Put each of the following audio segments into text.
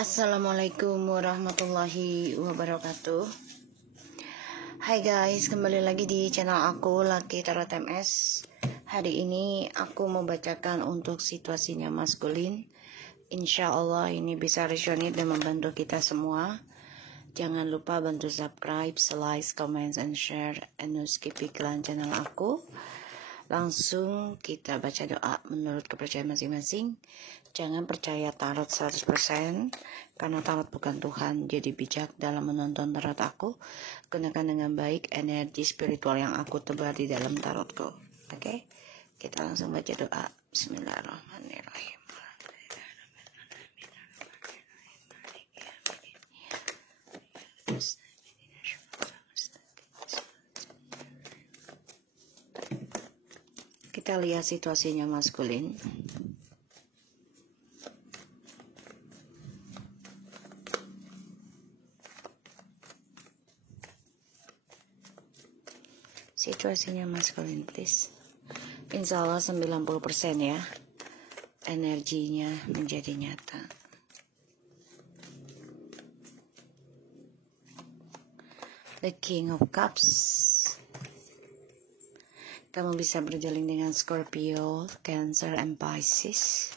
Assalamualaikum warahmatullahi wabarakatuh. Hai guys, kembali lagi di channel aku Lucky Tarot MS. Hari ini aku mau bacakan untuk situasinya maskulin. Insya Allah ini bisa resonate dan membantu kita semua. Jangan lupa bantu subscribe, like, comment, and share, and no skip iklan channel aku. Langsung kita baca doa menurut kepercayaan masing-masing. Jangan percaya tarot 100%, karena tarot bukan Tuhan. Jadi bijak dalam menonton tarot aku. Gunakan dengan baik energi spiritual yang aku tebar di dalam tarotku. Oke? Kita langsung baca doa. Bismillahirrahmanirrahim. Kita lihat situasinya maskulin. Situasinya maskulin, please. Insya Allah 90% ya. Energinya menjadi nyata. The King of Cups. Kamu bisa berjalin dengan Scorpio, Cancer, and Pisces.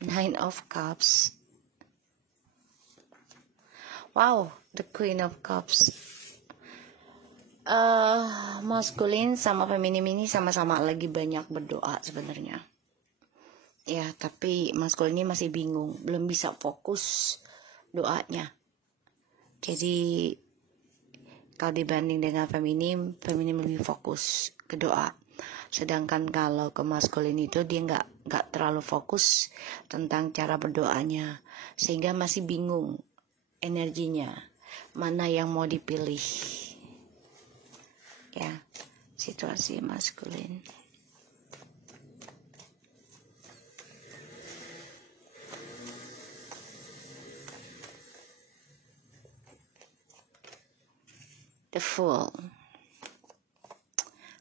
Nine of Cups. Wow, the Queen of Cups. Maskulin sama feminim ini sama-sama lagi banyak berdoa sebenarnya. Ya, tapi maskulin ini masih bingung, belum bisa fokus doanya. Jadi kalau dibanding dengan feminim lebih fokus ke doa. Sedangkan kalau ke maskulin itu dia nggak terlalu fokus tentang cara berdoanya, sehingga masih bingung energinya mana yang mau dipilih. Ya, situasi maskulin. The Fool.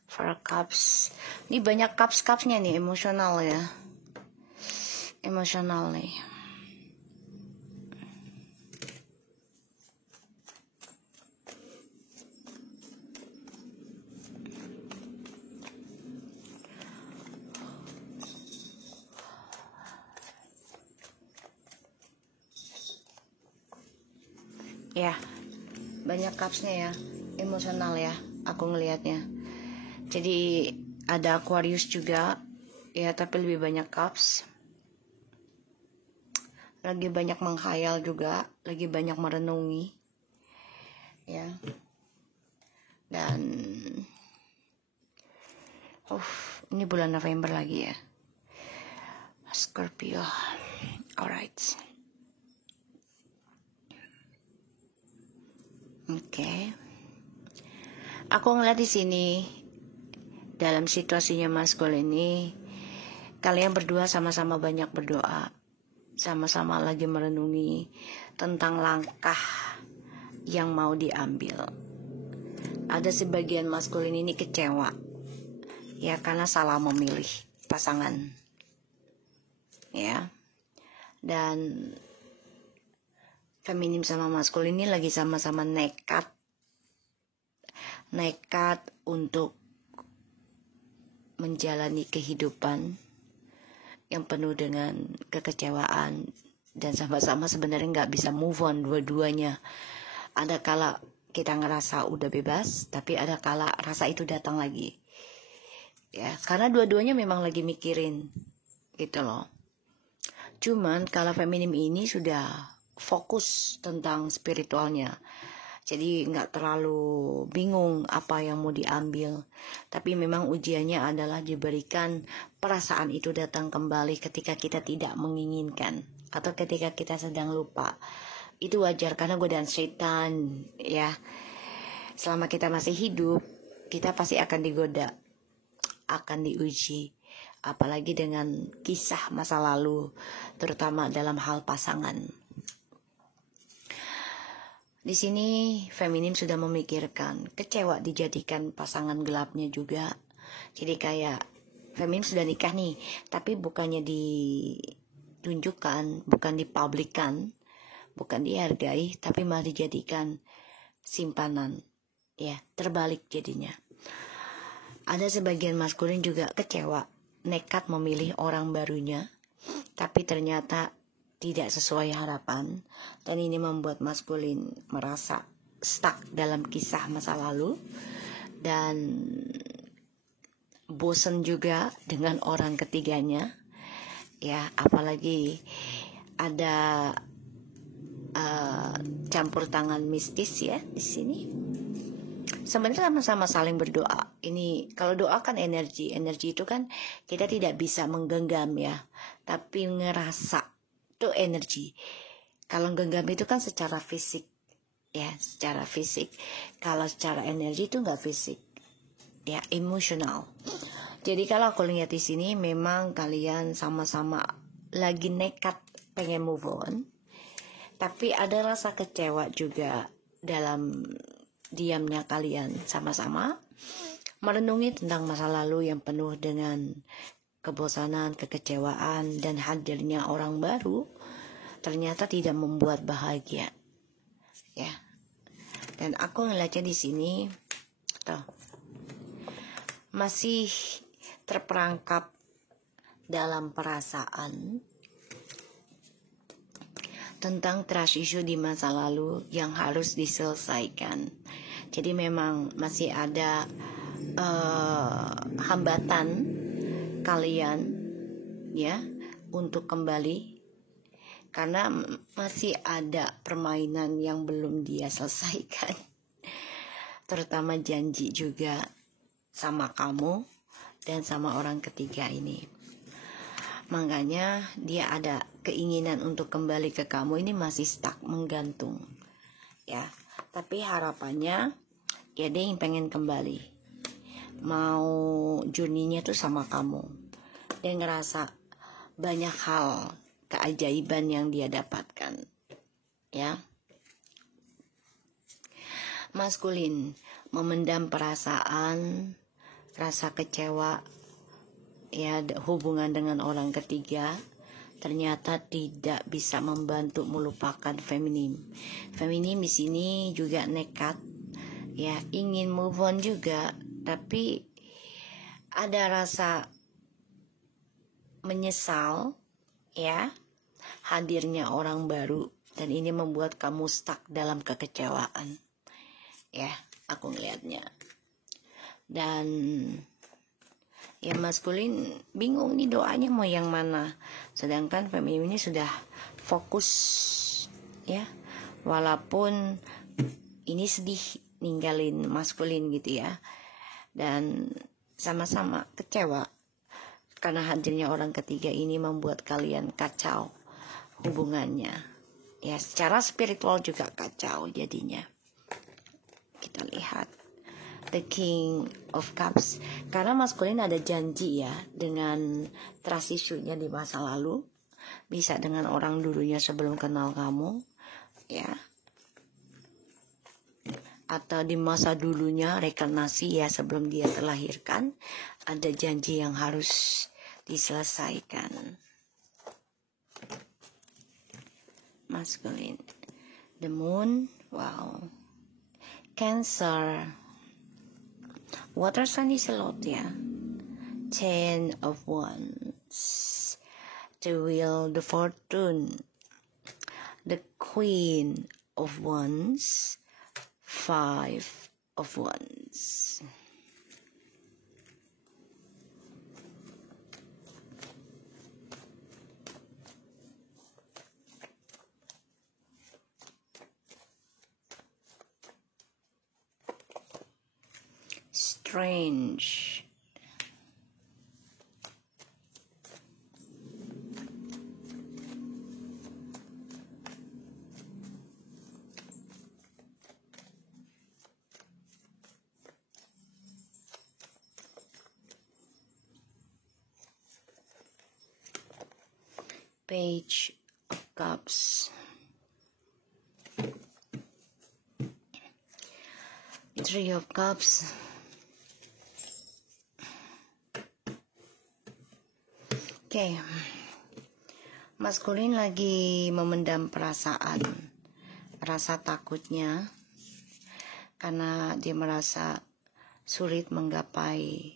Four Cups. Ini banyak cups-cupsnya nih, emosional ya. Emosional nih. Ya, banyak cupsnya ya, emosional ya, aku ngelihatnya. Jadi ada Aquarius juga, ya, tapi lebih banyak cups. Lagi banyak menghayal juga, lagi banyak merenungi, ya. Dan, ini bulan November lagi ya. Scorpio, alright. Oke. Aku ngeliat di sini dalam situasinya maskulin ini, kalian berdua sama-sama banyak berdoa, sama-sama lagi merenungi tentang langkah yang mau diambil. Ada sebagian maskulin ini kecewa, ya, karena salah memilih pasangan, ya. Dan feminim sama maskulin ini lagi sama-sama nekat untuk menjalani kehidupan yang penuh dengan kekecewaan, dan sama-sama sebenarnya nggak bisa move on dua-duanya. Ada kala kita ngerasa udah bebas, tapi ada kala rasa itu datang lagi, ya, karena dua-duanya memang lagi mikirin gitu loh. Cuman kalau feminim ini sudah fokus tentang spiritualnya, jadi nggak terlalu bingung apa yang mau diambil. Tapi memang ujiannya adalah diberikan perasaan itu datang kembali ketika kita tidak menginginkan, atau ketika kita sedang lupa. Itu wajar karena godaan setan, ya. Selama kita masih hidup, kita pasti akan digoda, akan diuji. Apalagi dengan kisah masa lalu, terutama dalam hal pasangan. Di sini feminim sudah memikirkan, kecewa dijadikan pasangan gelapnya juga. Jadi kayak feminim sudah nikah nih, tapi bukannya ditunjukkan, bukan dipublikkan, bukan dihargai, tapi malah dijadikan simpanan. Ya, terbalik jadinya. Ada sebagian maskulin juga kecewa, nekat memilih orang barunya, tapi ternyata tidak sesuai harapan, dan ini membuat maskulin merasa stuck dalam kisah masa lalu dan bosan juga dengan orang ketiganya. Ya, apalagi ada campur tangan mistis ya di sini. Sebenarnya sama-sama saling berdoa. Ini kalau doa kan energi itu kan kita tidak bisa menggenggam ya, tapi ngerasa itu energi. Kalau genggam itu kan secara fisik ya, secara fisik. Kalau secara energi itu nggak fisik ya, emosional. Jadi kalau aku lihat di sini memang kalian sama-sama lagi nekat pengen move on, tapi ada rasa kecewa juga dalam diamnya kalian sama-sama merenungi tentang masa lalu yang penuh dengan kebosanan, kekecewaan, dan hadirnya orang baru ternyata tidak membuat bahagia. Ya. Dan aku ngeliatnya di sini tuh, masih terperangkap dalam perasaan tentang trust issue di masa lalu yang harus diselesaikan. Jadi memang masih ada hambatan kalian ya untuk kembali, karena masih ada permainan yang belum dia selesaikan, terutama janji juga sama kamu dan sama orang ketiga ini. Makanya dia ada keinginan untuk kembali ke kamu, ini masih stuck, menggantung ya. Tapi harapannya ya dia yang pengen kembali, mau journey-nya tuh sama kamu. Dia ngerasa banyak hal keajaiban yang dia dapatkan ya. Maskulin memendam perasaan, rasa kecewa ya, hubungan dengan orang ketiga ternyata tidak bisa membantu melupakan feminim. Feminim di sini juga nekat ya, ingin move on juga, tapi ada rasa menyesal ya hadirnya orang baru, dan ini membuat kamu stuck dalam kekecewaan ya, aku ngelihatnya. Dan ya maskulin bingung nih doanya mau yang mana, sedangkan feminim ini sudah fokus ya, walaupun ini sedih ninggalin maskulin gitu ya, dan sama-sama kecewa karena hadirnya orang ketiga ini membuat kalian kacau hubungannya ya, secara spiritual juga kacau jadinya. Kita lihat The King of Cups, karena maskulin ada janji ya dengan trust issue-nya di masa lalu, bisa dengan orang dulunya sebelum kenal kamu ya, atau di masa dulunya reinkarnasi ya, sebelum dia terlahirkan ada janji yang harus diselesaikan. Maskulin, the moon, wow, Cancer, water sign is a lot ya. 10 of Wands, the Wheel, the Fortune, the Queen of Wands, 5 of Wands. Strange, Page of Cups, Three of Cups, oke. maskulin lagi memendam perasaan, rasa takutnya karena dia merasa sulit menggapai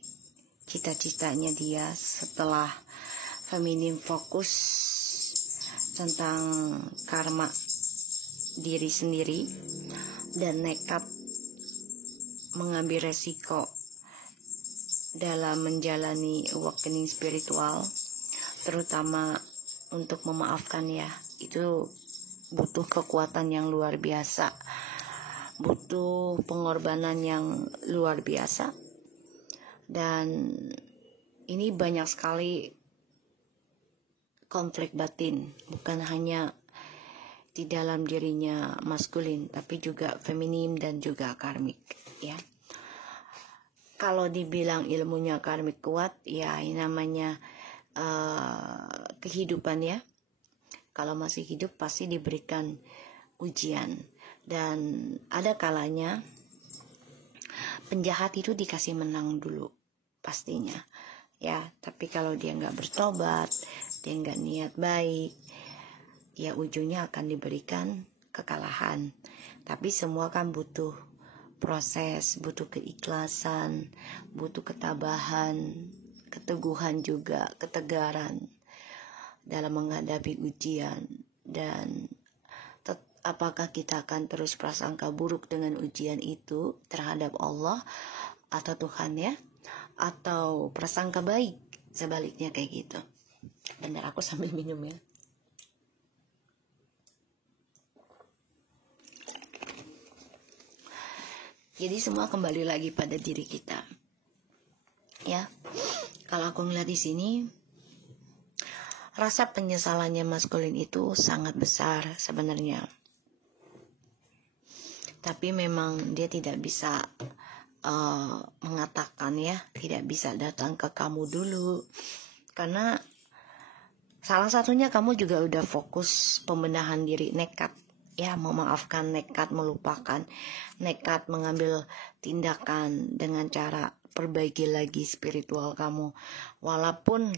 cita-citanya dia setelah feminim fokus tentang karma diri sendiri dan nekat mengambil resiko dalam menjalani awakening spiritual, terutama untuk memaafkan ya. Itu butuh kekuatan yang luar biasa, butuh pengorbanan yang luar biasa, dan ini banyak sekali konflik batin, bukan hanya di dalam dirinya maskulin tapi juga feminim dan juga karmik ya. Kalau dibilang ilmunya karmik kuat ya, ini namanya kehidupan ya. Kalau masih hidup pasti diberikan ujian, dan ada kalanya penjahat itu dikasih menang dulu pastinya ya. Tapi kalau dia nggak bertobat, dia nggak niat baik, ya ujungnya akan diberikan kekalahan. Tapi semua kan butuh proses, butuh keikhlasan, butuh ketabahan, keteguhan juga, ketegaran dalam menghadapi ujian. Dan apakah kita akan terus prasangka buruk dengan ujian itu terhadap Allah atau Tuhan ya, atau prasangka baik sebaliknya kayak gitu. Bentar, aku sambil minum ya. Jadi semua kembali lagi pada diri kita ya. Kalau aku ngeliat di sini, rasa penyesalannya maskulin itu sangat besar sebenarnya, tapi memang dia tidak bisa mengatakan ya, tidak bisa datang ke kamu dulu, karena salah satunya kamu juga udah fokus pembenahan diri, nekat ya, memaafkan, nekat melupakan, nekat mengambil tindakan dengan cara perbaiki lagi spiritual kamu. Walaupun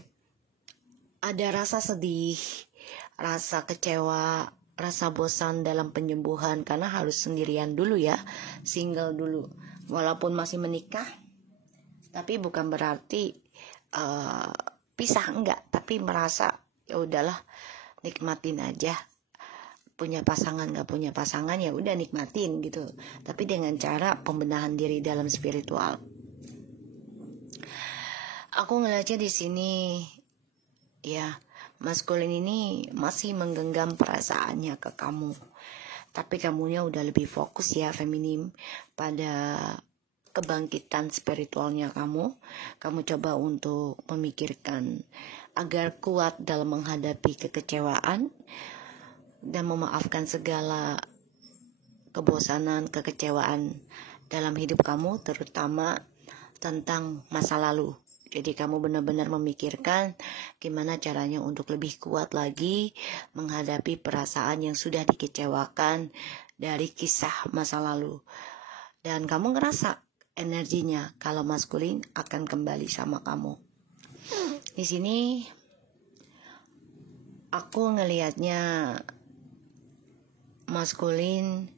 ada rasa sedih, rasa kecewa, rasa bosan dalam penyembuhan, karena harus sendirian dulu ya, single dulu. Walaupun masih menikah, tapi bukan berarti pisah, enggak, tapi merasa ya udahlah, nikmatin aja. Punya pasangan nggak punya pasangan ya udah nikmatin gitu, tapi dengan cara pembenahan diri dalam spiritual. Aku ngeliatnya di sini ya, maskulin ini masih menggenggam perasaannya ke kamu, tapi kamunya udah lebih fokus ya, feminim, pada kebangkitan spiritualnya kamu. Kamu coba untuk memikirkan agar kuat dalam menghadapi kekecewaan dan memaafkan segala kebosanan, kekecewaan dalam hidup kamu, terutama tentang masa lalu. Jadi kamu benar-benar memikirkan gimana caranya untuk lebih kuat lagi menghadapi perasaan yang sudah dikecewakan dari kisah masa lalu. Dan kamu ngerasa energinya kalau maskulin akan kembali sama kamu. Di sini aku ngelihatnya maskulin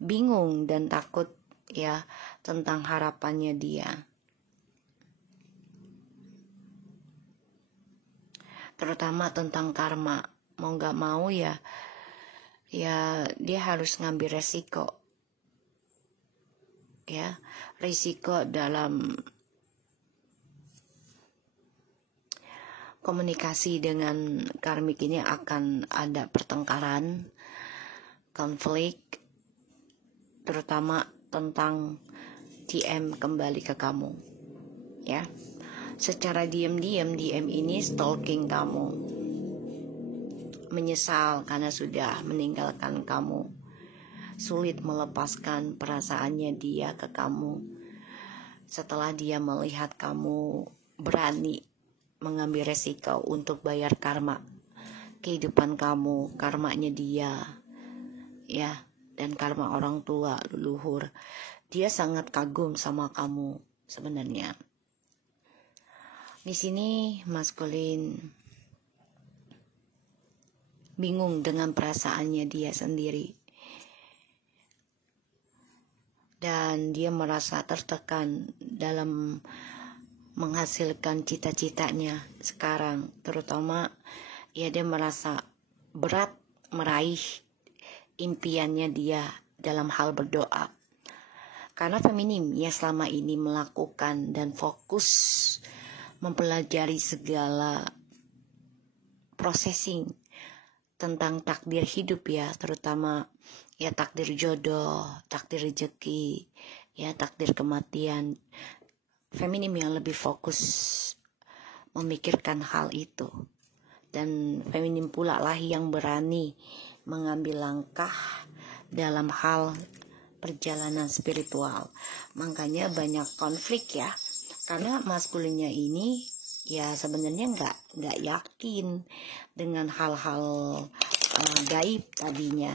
bingung dan takut ya tentang harapannya dia, terutama tentang karma. Mau gak mau ya dia harus ngambil resiko ya, risiko dalam komunikasi dengan karmik ini. Akan ada pertengkaran, konflik, terutama tentang DM kembali ke kamu ya. Secara diam-diam DM ini stalking kamu, menyesal karena sudah meninggalkan kamu, sulit melepaskan perasaannya dia ke kamu setelah dia melihat kamu berani mengambil resiko untuk bayar karma kehidupan kamu, karmanya dia ya, dan karma orang tua leluhur. Dia sangat kagum sama kamu sebenarnya. Di sini maskulin bingung dengan perasaannya dia sendiri. Dan dia merasa tertekan dalam menghasilkan cita-citanya sekarang. Terutama dia merasa berat meraih impiannya dia dalam hal berdoa. Karena feminim yang selama ini melakukan dan fokus mempelajari segala processing tentang takdir hidup ya, terutama ya takdir jodoh, takdir rezeki, ya takdir kematian. Feminim yang lebih fokus memikirkan hal itu. Dan feminim pula lah yang berani mengambil langkah dalam hal perjalanan spiritual. Makanya banyak konflik ya, karena maskulinnya ini ya sebenarnya nggak yakin dengan hal-hal gaib tadinya,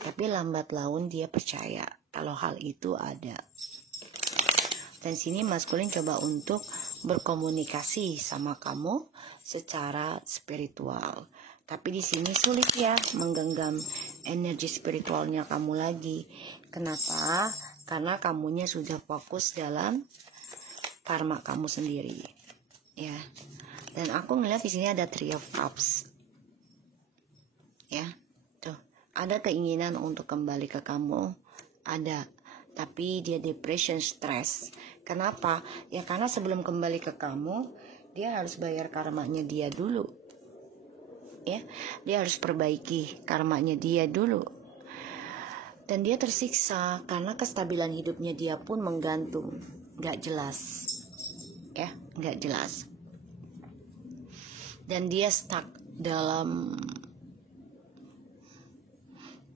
tapi lambat laun dia percaya kalau hal itu ada. Dan sini maskulin coba untuk berkomunikasi sama kamu secara spiritual, tapi di sini sulit ya menggenggam energi spiritualnya kamu lagi. Kenapa? Karena kamunya sudah fokus dalam karma kamu sendiri. Ya, dan aku ngeliat di sini ada Three of Cups. Ya, tuh ada keinginan untuk kembali ke kamu, ada, tapi dia depression, stress. Kenapa? Ya karena sebelum kembali ke kamu, dia harus bayar karmanya dia dulu. Ya, dia harus perbaiki karmanya dia dulu. Dan dia tersiksa karena kestabilan hidupnya dia pun menggantung, nggak jelas. Ya, nggak jelas. Dan dia stuck dalam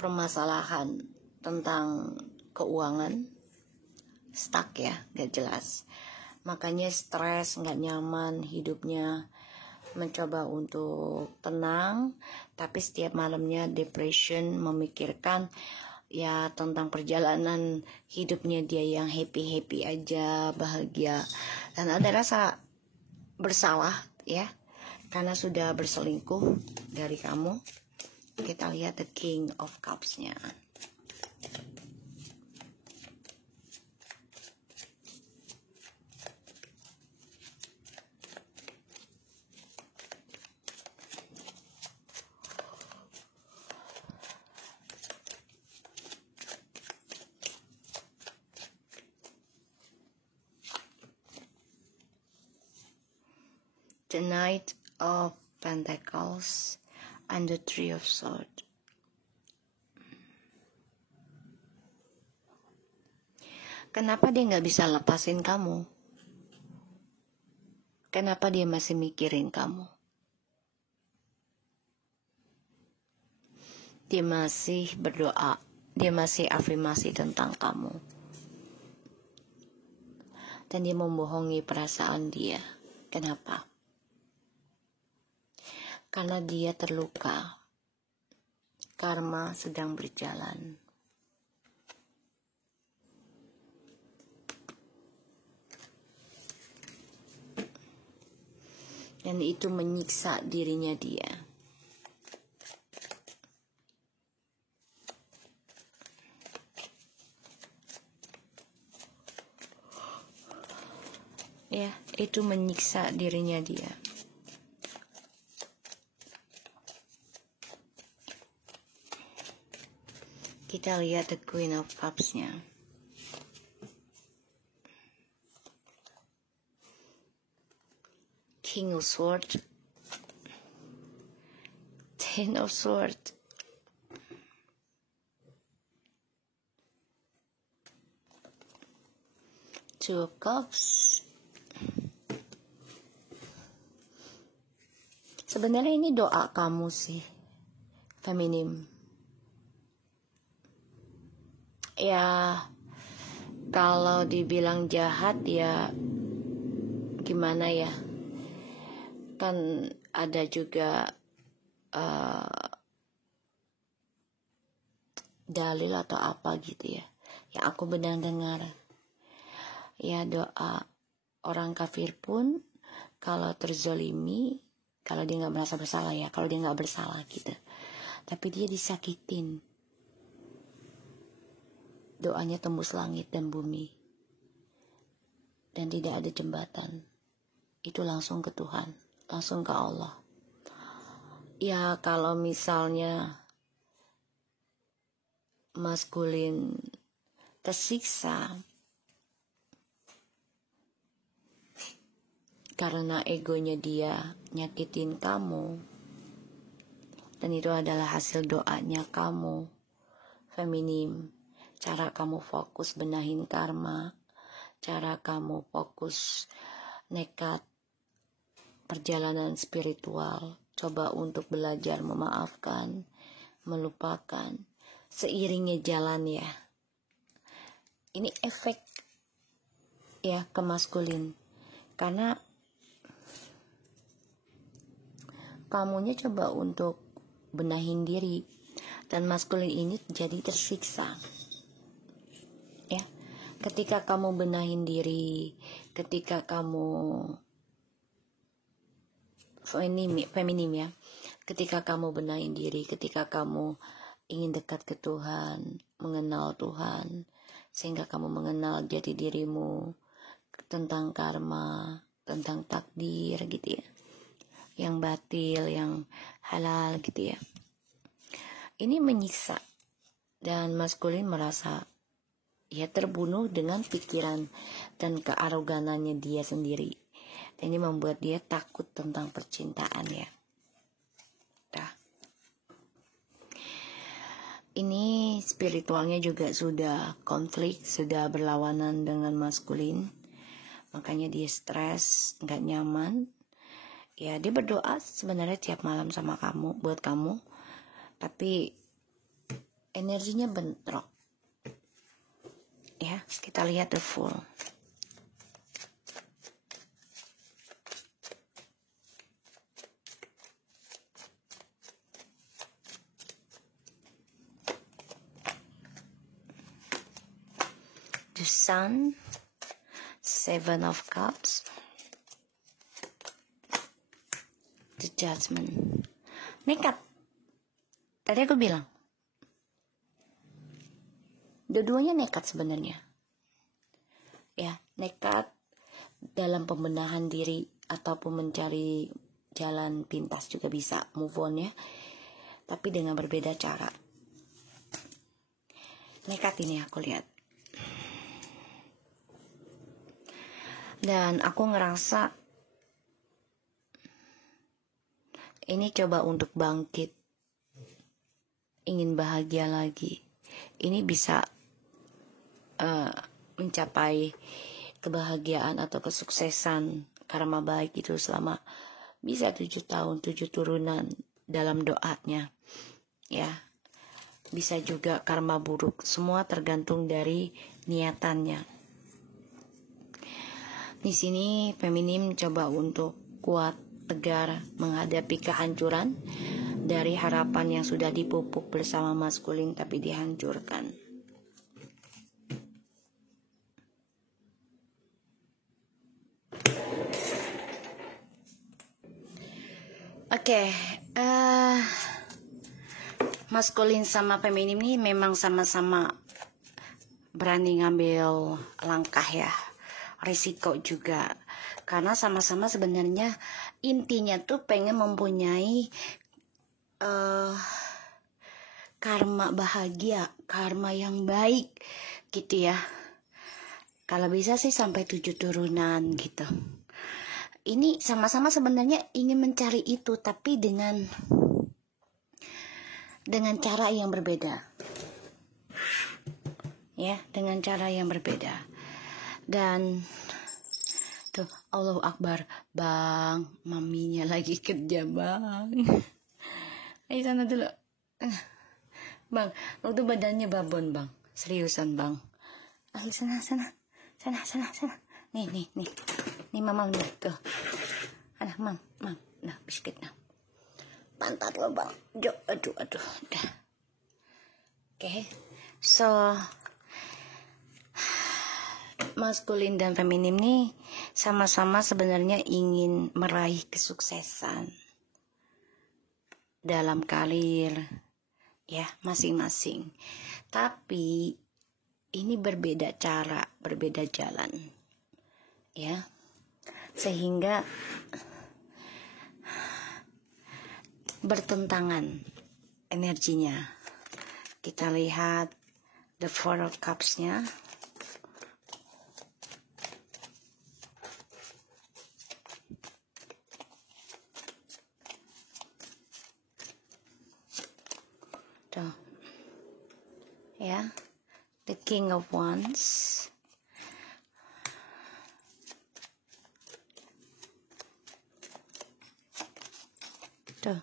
permasalahan tentang keuangan, stuck ya, nggak jelas. Makanya stres, nggak nyaman hidupnya, mencoba untuk tenang, tapi setiap malamnya depression, memikirkan ya tentang perjalanan hidupnya dia yang happy aja, bahagia, dan ada rasa bersalah ya karena sudah berselingkuh dari kamu. Kita lihat the King of Cups-nya. The Knight of Pentacles and the Three of Swords. Kenapa dia nggak bisa lepasin kamu? Kenapa dia masih mikirin kamu? Dia masih berdoa, dia masih afirmasi tentang kamu. Dan dia membohongi perasaan dia. Kenapa? Karena dia terluka. Karma sedang berjalan. Dan itu menyiksa dirinya dia. Ya, itu menyiksa dirinya dia. Kita lihat the Queen of Cups-nya. King of Swords, Ten of Swords, Two of Cups. Sebenarnya ini doa kamu sih, feminim. Ya, kalau dibilang jahat ya gimana ya? Kan ada juga dalil atau apa gitu ya yang aku dengar. Ya, doa orang kafir pun kalau terzolimi, kalau dia nggak merasa bersalah ya, kalau dia nggak bersalah gitu, tapi dia disakitin. Doanya tembus langit dan bumi, dan tidak ada jembatan. Itu langsung ke Tuhan, langsung ke Allah. Ya kalau misalnya maskulin tersiksa karena egonya dia nyakitin kamu, dan itu adalah hasil doanya kamu, feminim. Cara kamu fokus benahin karma, cara kamu fokus nekat perjalanan spiritual, coba untuk belajar memaafkan, melupakan, seiringnya jalan ya. Ini efek ya ke maskulin, karena kamunya coba untuk benahin diri, dan maskulin ini jadi tersiksa ya. Ketika kamu benahin diri, ketika kamu feminim ya, ketika kamu benahin diri, ketika kamu ingin dekat ke Tuhan, mengenal Tuhan, sehingga kamu mengenal jati dirimu, tentang karma, tentang takdir gitu ya, yang batil, yang halal gitu ya. Ini menyiksa, dan maskulin merasa ya terbunuh dengan pikiran dan kearoganannya dia sendiri. Dan ini membuat dia takut tentang percintaan ya. Ini spiritualnya juga sudah konflik, sudah berlawanan dengan maskulin. Makanya dia stres, gak nyaman. Ya dia berdoa sebenarnya tiap malam sama kamu, buat kamu. Tapi energinya bentrok. Ya, kita lihat the Fool. The Sun, Seven of Cups, The Judgment. Nekat. Tadi aku bilang, dua-duanya nekat sebenarnya. Ya, nekat dalam pembenahan diri ataupun mencari jalan pintas juga bisa move on ya. Tapi dengan berbeda cara. Nekat ini aku lihat. Dan aku ngerasa ini coba untuk bangkit, ingin bahagia lagi. Ini bisa mencapai kebahagiaan atau kesuksesan karma baik itu selama bisa 7 tahun, 7 turunan dalam doanya. Ya, bisa juga karma buruk. Semua tergantung dari niatannya. Di sini feminim coba untuk kuat, tegar menghadapi kehancuran dari harapan yang sudah dipupuk bersama maskulin tapi dihancurkan. Oke, maskulin sama feminim ini memang sama-sama berani ngambil langkah ya. Risiko juga, karena sama-sama sebenarnya intinya tuh pengen mempunyai karma bahagia, karma yang baik gitu ya. Kalau bisa sih sampai 7 turunan gitu. Ini sama-sama sebenarnya ingin mencari itu, tapi dengan cara yang berbeda. Ya, dengan cara yang berbeda. Dan tuh, Allahu Akbar, bang, maminya lagi kerja bang. Ayo sana dulu, bang, lo tuh badannya babon bang, seriusan bang. Ayo sana. Nih mama nih tuh, ada mam, nah biskuit nah, pantat lo bang, aduh, dah. Oke, so maskulin dan feminim nih sama-sama sebenarnya ingin meraih kesuksesan dalam karir, ya, masing-masing. Tapi ini berbeda cara, berbeda jalan, ya, sehingga bertentangan energinya. Kita lihat the Four of Cups-nya. Tuh, ya, the King of Wands. Tuh,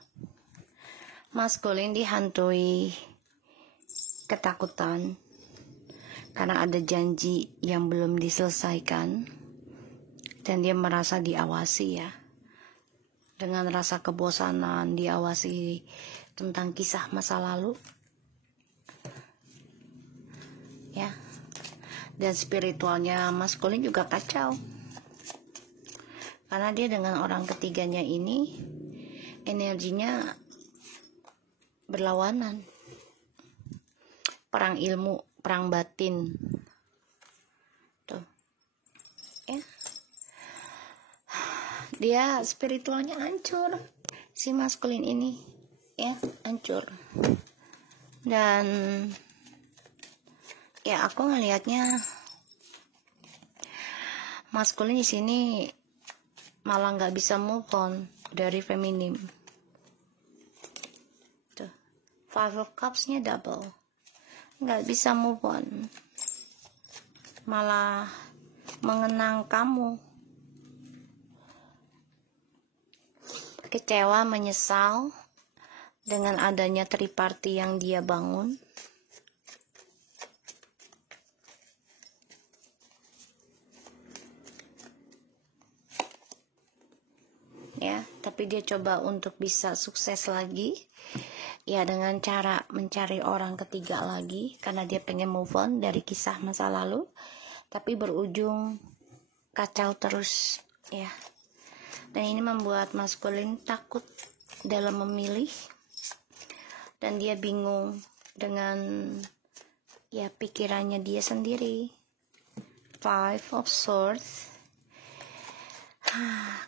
maskulin dihantui ketakutan karena ada janji yang belum diselesaikan dan dia merasa diawasi, ya, dengan rasa kebosanan, diawasi tentang kisah masa lalu, ya, dan spiritualnya maskulin juga kacau karena dia dengan orang ketiganya ini energinya berlawanan, perang ilmu, perang batin. Tuh, ya, dia spiritualnya hancur, si maskulin ini, ya, hancur. Dan ya, aku ngelihatnya maskulin di sini malah nggak bisa move on dari feminim. Tuh, Five of Cups-nya double, nggak bisa move on, malah mengenang kamu, kecewa, menyesal dengan adanya triparty yang dia bangun. Ya, tapi dia coba untuk bisa sukses lagi, ya, dengan cara mencari orang ketiga lagi karena dia pengen move on dari kisah masa lalu, tapi berujung kacau terus, ya. Dan ini membuat maskulin takut dalam memilih dan dia bingung dengan, ya, pikirannya dia sendiri. Five of Swords.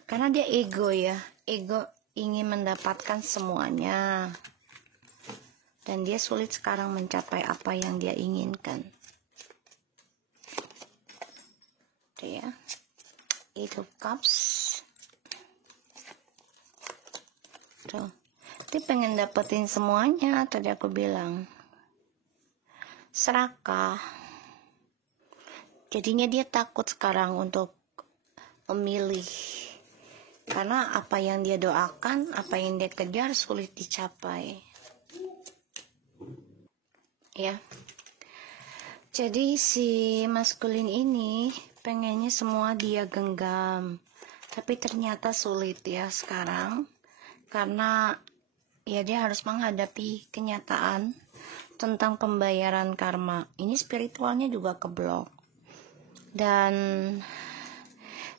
Karena dia ego, ya, ego ingin mendapatkan semuanya dan dia sulit sekarang mencapai apa yang dia inginkan. Tuh, ya, Eight of Cups. Tuh, dia pengen dapetin semuanya, tadi aku bilang serakah, jadinya dia takut sekarang untuk memilih karena apa yang dia doakan, apa yang dia kejar sulit dicapai, ya. Jadi si maskulin ini pengennya semua dia genggam, tapi ternyata sulit, ya, sekarang karena, ya, dia harus menghadapi kenyataan tentang pembayaran karma. Ini spiritualnya juga keblok dan,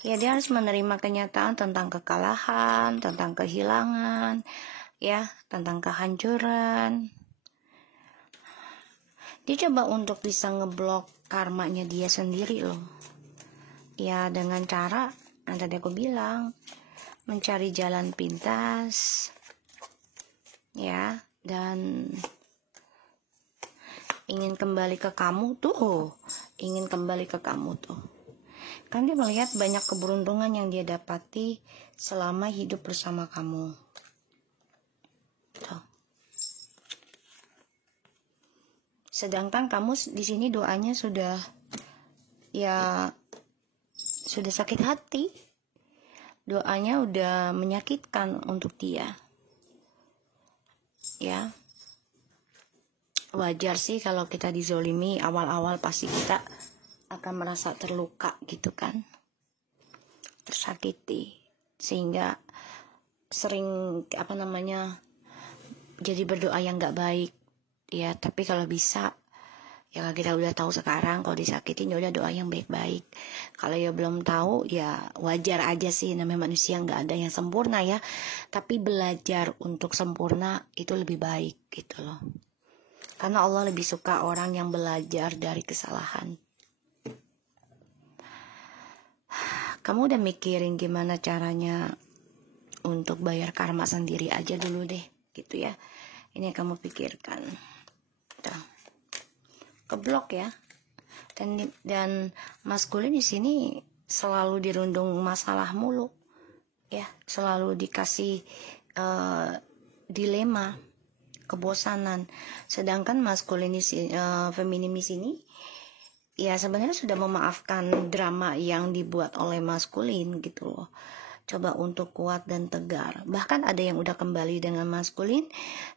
ya, dia harus menerima kenyataan tentang kekalahan, tentang kehilangan, ya, tentang kehancuran. Dia coba untuk bisa ngeblok karmanya dia sendiri loh, ya, dengan cara yang tadi aku bilang, mencari jalan pintas, ya, dan ingin kembali ke kamu tuh, ingin kembali ke kamu tuh. Kan dia melihat banyak keberuntungan yang dia dapati selama hidup bersama kamu. Tuh. Sedangkan kamu di sini doanya sudah, ya, sudah sakit hati. Doanya udah menyakitkan untuk dia. Ya. Wajar sih kalau kita dizolimi, awal-awal pasti kita akan merasa terluka gitu kan, tersakiti, sehingga sering jadi berdoa yang gak baik, ya. Tapi kalau bisa, ya, kita udah tahu sekarang kalau disakitin, ya udah doa yang baik-baik. Kalau ya belum tahu, ya wajar aja sih, namanya manusia nggak ada yang sempurna, ya. Tapi belajar untuk sempurna itu lebih baik gitu loh. Karena Allah lebih suka orang yang belajar dari kesalahan. Kamu udah mikirin gimana caranya untuk bayar karma sendiri aja dulu deh, gitu ya. Ini yang kamu pikirkan. Tuh. Keblok ya. Dan maskulin di sini selalu dirundung masalah mulu. Ya, selalu dikasih dilema, kebosanan. Sedangkan maskulin feminim di sini ya sebenarnya sudah memaafkan drama yang dibuat oleh maskulin gitu loh. Coba untuk kuat dan tegar. Bahkan ada yang udah kembali dengan maskulin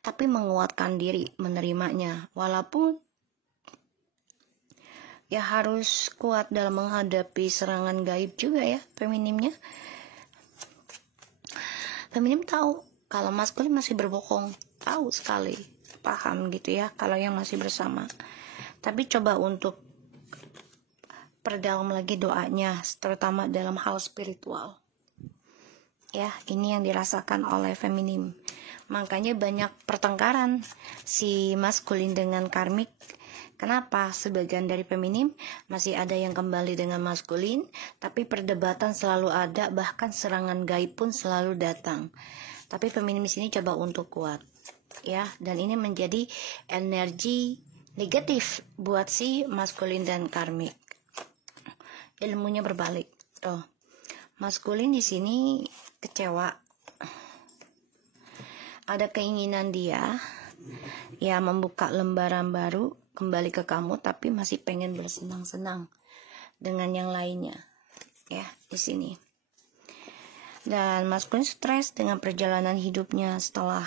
tapi menguatkan diri menerimanya. Walaupun ya harus kuat dalam menghadapi serangan gaib juga ya feminimnya. Feminim tahu kalau maskulin masih berbohong, tahu sekali, paham gitu ya kalau yang masih bersama. Tapi coba untuk perdalam lagi doanya, terutama dalam hal spiritual. Ya, ini yang dirasakan oleh feminim. Makanya banyak pertengkaran si maskulin dengan karmik. Kenapa? Sebagian dari feminim masih ada yang kembali dengan maskulin, tapi perdebatan selalu ada, bahkan serangan gaib pun selalu datang. Tapi feminim di sini coba untuk kuat, ya. Dan ini menjadi energi negatif buat si maskulin dan karmik. Ilmunya berbalik. Tuh, maskulin di sini kecewa. Ada keinginan dia, ya, membuka lembaran baru, kembali ke kamu, tapi masih pengen bersenang-senang dengan yang lainnya, ya, di sini. Dan maskulin stres dengan perjalanan hidupnya setelah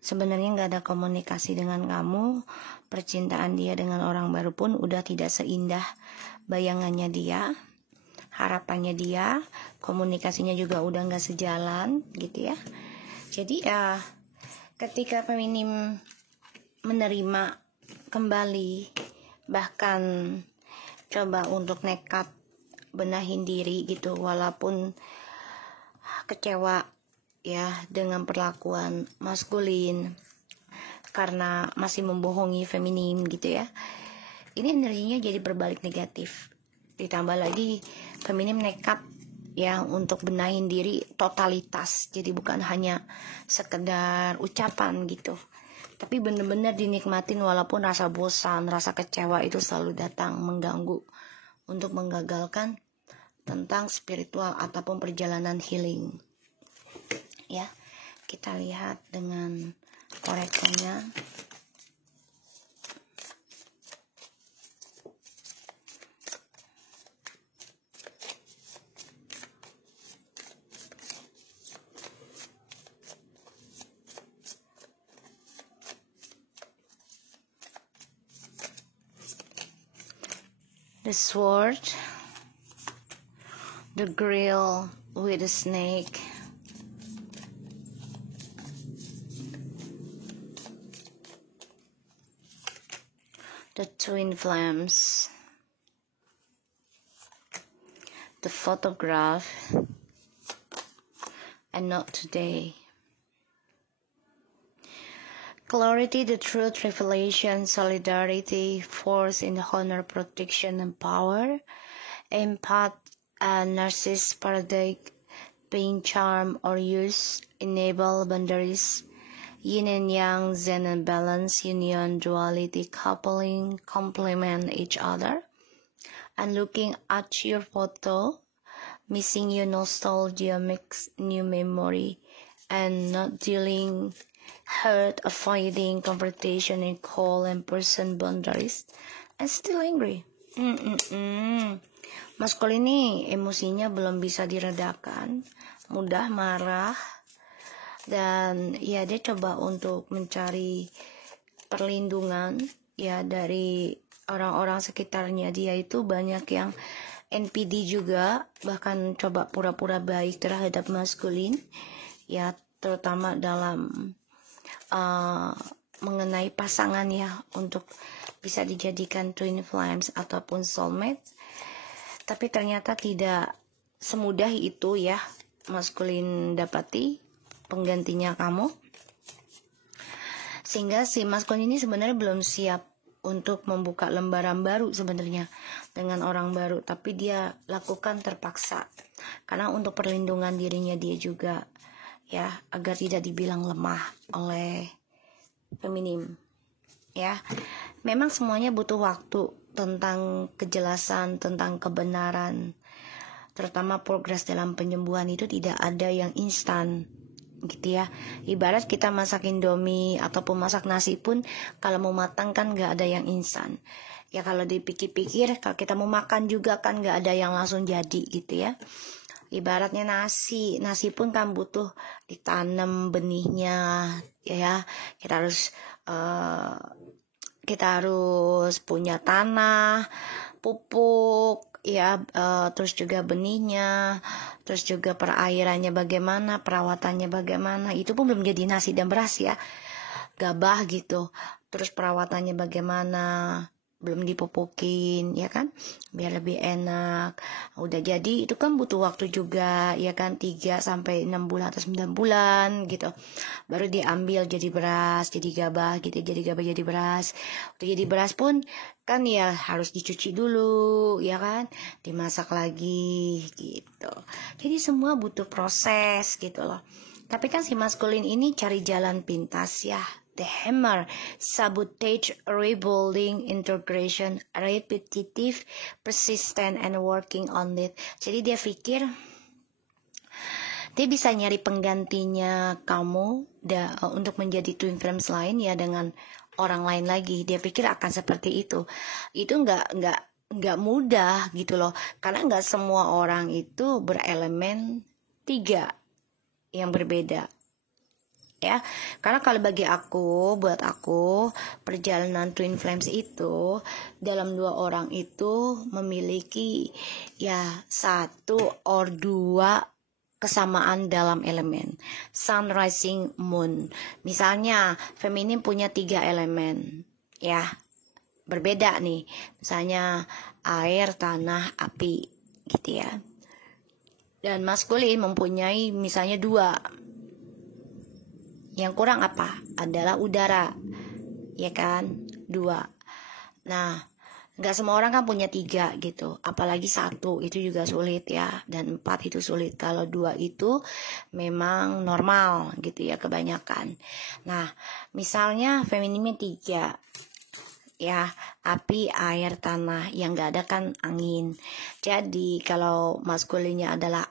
sebenarnya nggak ada komunikasi dengan kamu. Percintaan dia dengan orang baru pun udah tidak seindah bayangannya dia, harapannya dia, komunikasinya juga udah nggak sejalan, gitu ya. Jadi ya, ketika feminim menerima kembali, bahkan coba untuk nekat benahin diri gitu, walaupun kecewa ya dengan perlakuan maskulin karena masih membohongi feminim gitu ya. Ini energinya jadi berbalik negatif. Ditambah lagi feminim nekat ya untuk benahin diri totalitas. Jadi bukan hanya sekedar ucapan gitu, tapi benar-benar dinikmatin walaupun rasa bosan, rasa kecewa itu selalu datang mengganggu untuk menggagalkan tentang spiritual ataupun perjalanan healing. Ya, kita lihat dengan koreksinya. The sword, the grill with a snake, the twin flames, the photograph, and not today. Clarity, the truth, revelation, solidarity, force in honor, protection, and power. Empath, narcissist, paradigm, pain, charm, or use, enable, boundaries, yin and yang, zen and balance, union, duality, coupling, complement each other. And looking at your photo, missing your nostalgia, mix new memory, and not dealing hurt, avoiding confrontation and call and person boundaries, and still angry. Maskulin ini emosinya belum bisa diredakan, mudah marah, dan ya dia coba untuk mencari perlindungan ya dari orang-orang sekitarnya. Dia itu banyak yang NPD juga, bahkan coba pura-pura baik terhadap maskulin ya, terutama dalam mengenai pasangan ya, untuk bisa dijadikan twin flames ataupun soulmate. Tapi ternyata tidak semudah itu ya maskulin dapati penggantinya kamu. Sehingga si maskulin ini sebenarnya belum siap untuk membuka lembaran baru sebenarnya dengan orang baru, tapi dia lakukan terpaksa karena untuk perlindungan dirinya dia juga, ya, agar tidak dibilang lemah oleh feminim. Ya, memang semuanya butuh waktu, tentang kejelasan, tentang kebenaran, terutama progres dalam penyembuhan itu tidak ada yang instan gitu ya. Ibarat kita masak indomie ataupun masak nasi pun kalau mau matang kan nggak ada yang instan ya. Kalau dipikir-pikir, kalau kita mau makan juga kan nggak ada yang langsung jadi gitu ya. Ibaratnya nasi pun kan butuh ditanam benihnya ya. Kita harus punya tanah, pupuk ya, terus juga benihnya, terus juga perairannya bagaimana, perawatannya bagaimana, itu pun belum jadi nasi dan beras ya, gabah gitu. Terus perawatannya bagaimana, belum dipupukin ya kan, biar lebih enak. Udah jadi itu kan butuh waktu juga ya kan, 3-6 bulan atau 9 bulan gitu, baru diambil jadi beras, jadi gabah gitu, jadi gabah jadi beras. Udah jadi beras pun kan ya harus dicuci dulu ya kan, dimasak lagi gitu. Jadi semua butuh proses gitu loh. Tapi kan si maskulin ini cari jalan pintas ya. The hammer, sabotage, rebuilding, integration, repetitive, persistent, and working on it. Jadi dia pikir dia bisa nyari penggantinya kamu untuk menjadi twin flames lain ya, dengan orang lain lagi. Dia pikir akan seperti itu. Itu nggak mudah gitu loh, karena nggak semua orang itu berelemen 3 yang berbeda. Ya, karena kalau buat aku perjalanan twin flames itu dalam 2 orang itu memiliki ya 1 or 2 kesamaan dalam elemen. Sun, rising, moon. Misalnya feminim punya 3 elemen ya, berbeda nih, misalnya air, tanah, api gitu ya. Dan maskulin mempunyai misalnya 2. Yang kurang apa? Adalah udara, ya kan? 2. Nah, nggak semua orang kan punya 3 gitu. Apalagi 1 itu juga sulit ya. Dan 4 itu sulit. Kalau 2 itu memang normal gitu ya, kebanyakan. Nah, misalnya feminimnya 3. Ya, api, air, tanah. Yang nggak ada kan angin. Jadi kalau maskulinnya adalah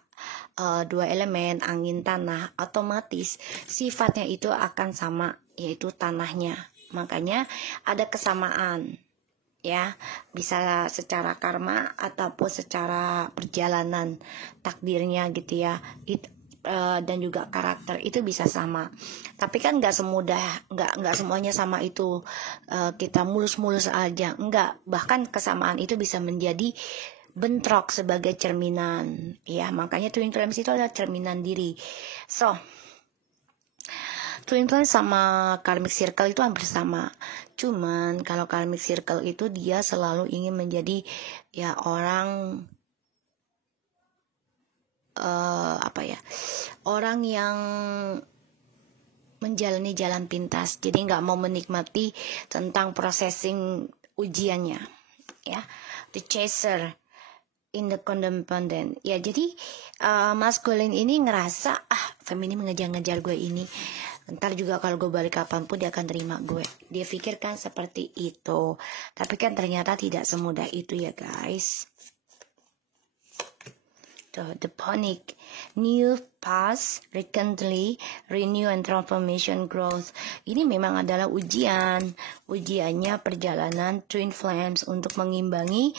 2 elemen, angin, tanah, otomatis sifatnya itu akan sama, yaitu tanahnya. Makanya ada kesamaan ya, bisa secara karma ataupun secara perjalanan takdirnya gitu ya. Dan juga karakter itu bisa sama. Tapi kan nggak semuanya sama itu, kita mulus-mulus aja, nggak. Bahkan kesamaan itu bisa menjadi bentrok sebagai cerminan ya. Makanya twin flames itu adalah cerminan diri. So twin flames sama karmic circle itu hampir sama. Cuman kalau karmic circle itu dia selalu ingin menjadi ya orang orang yang menjalani jalan pintas. Jadi nggak mau menikmati tentang processing ujiannya ya. The chaser in the codependent ya. Jadi maskulin ini ngerasa feminim mengejar-ngejar gue ini, ntar juga kalau gue balik kapanpun dia akan terima gue. Dia pikirkan seperti itu, tapi kan ternyata tidak semudah itu ya guys. The panic, new past, recently, renew and transformation growth. Ini memang adalah ujiannya perjalanan twin flames untuk mengimbangi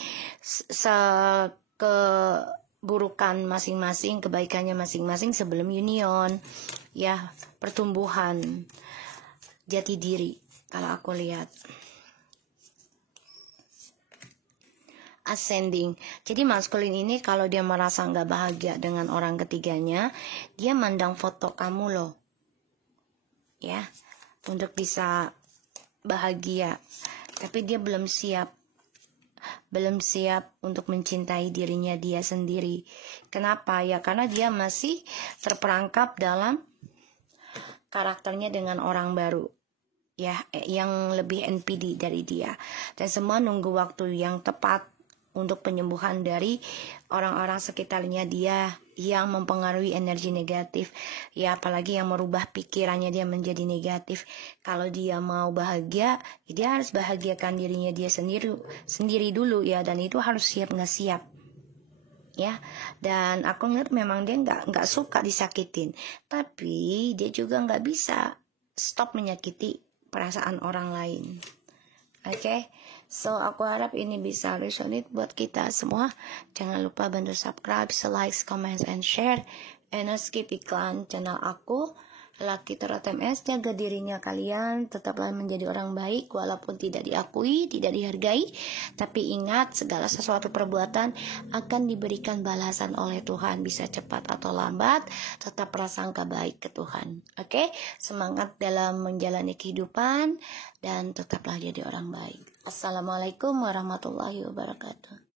keburukan masing-masing, kebaikannya masing-masing sebelum union ya, pertumbuhan jati diri kalau aku lihat. Ascending. Jadi maskulin ini kalau dia merasa nggak bahagia dengan orang ketiganya, dia mandang foto kamu loh ya, untuk bisa bahagia. Tapi dia belum siap untuk mencintai dirinya dia sendiri. Kenapa? Ya karena dia masih terperangkap dalam karakternya dengan orang baru ya, yang lebih NPD dari dia. Dan semua nunggu waktu yang tepat untuk penyembuhan dari orang-orang sekitarnya dia yang mempengaruhi energi negatif. Ya, apalagi yang merubah pikirannya dia menjadi negatif. Kalau dia mau bahagia, dia harus bahagiakan dirinya dia sendiri dulu ya, dan itu harus siap nggak siap. Ya, dan aku ngeliat memang dia nggak suka disakitin, tapi dia juga nggak bisa stop menyakiti perasaan orang lain. Oke, so aku harap ini bisa resonate buat kita semua. Jangan lupa bantu subscribe, like, comment, and share. And skip iklan channel aku, Laki Tarot MS. Jaga dirinya kalian, tetaplah menjadi orang baik walaupun tidak diakui, tidak dihargai. Tapi ingat, segala sesuatu perbuatan akan diberikan balasan oleh Tuhan, bisa cepat atau lambat. Tetap prasangka baik ke Tuhan. Oke, semangat dalam menjalani kehidupan dan tetaplah jadi orang baik. Assalamualaikum warahmatullahi wabarakatuh.